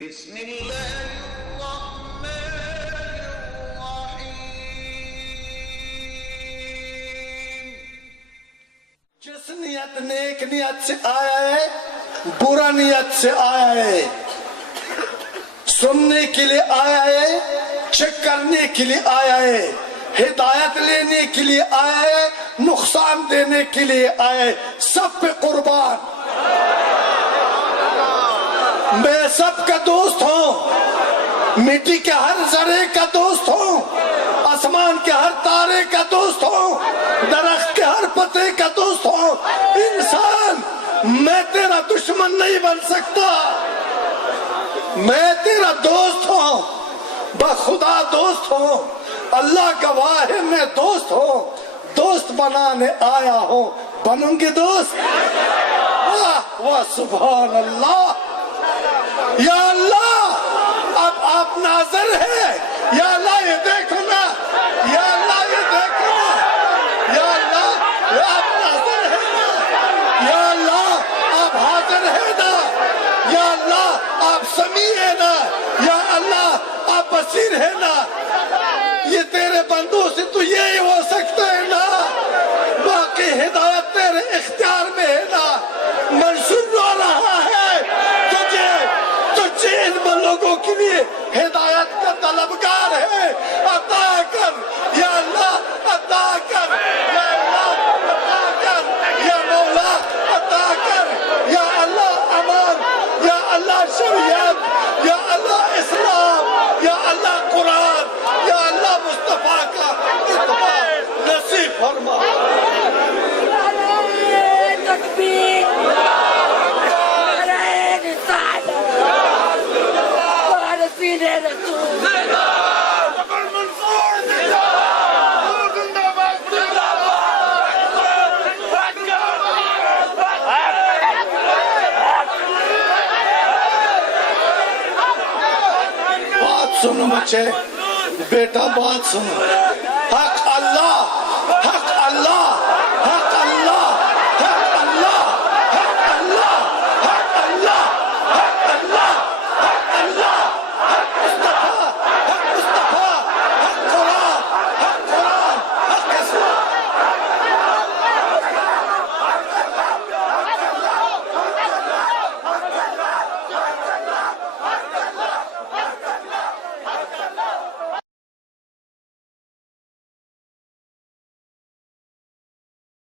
بسم الله الرحمن الرحيم. جس نیت نیک نیت سے آیا ہے برا نیت سے آیا ہے، سننے کے لیے آیا ہے، چیک کرنے کے لیے آیا ہے، ہدایت لینے کے لیے آیا ہے، نقصان دینے کے لیے آیا ہے، سب پہ قربان. میں سب کا دوست ہوں، مٹی کے ہر ذرے کا دوست ہوں، آسمان کے ہر تارے کا دوست ہوں، درخت کے ہر پتے کا دوست ہوں. انسان میں تیرا دشمن نہیں بن سکتا، میں تیرا دوست ہوں، بخدا دوست ہوں. اللہ گواہ ہے میں دوست ہوں، دوست بنانے آیا ہوں. بنوں گے دوست؟ واہ سبحان اللہ. یا اللہ اب آپ ناظر ہیں، یا اللہ یہ دیکھو نا، یا اللہ یہ دیکھو نا، یا اللہ آپ ناظر ہیں نا، یا اللہ آپ حاضر ہیں نا، یا اللہ آپ سمیع ہیں نا، یا اللہ آپ بصیر ہیں نا. یہ تیرے بندوں سے تو یہی ہو سکتا ہے نا، باقی ہدایت تیرے اختیار میں ہے نا. منصور رو رہا ہے تجھے علم لوگوں کے لیے ہدایت کا طلبگار ہے. عطا کر یا اللہ، عطا کر یا اللہ، عطا کر یا مولا، عطا کر یا اللہ امان، یا اللہ شریعت، یا اللہ اسلام، یا اللہ قرآن، یا اللہ مصطفیٰ کا اتباع نصیب فرما. تکبیر بات سنو بچے، بیٹا بات سنو.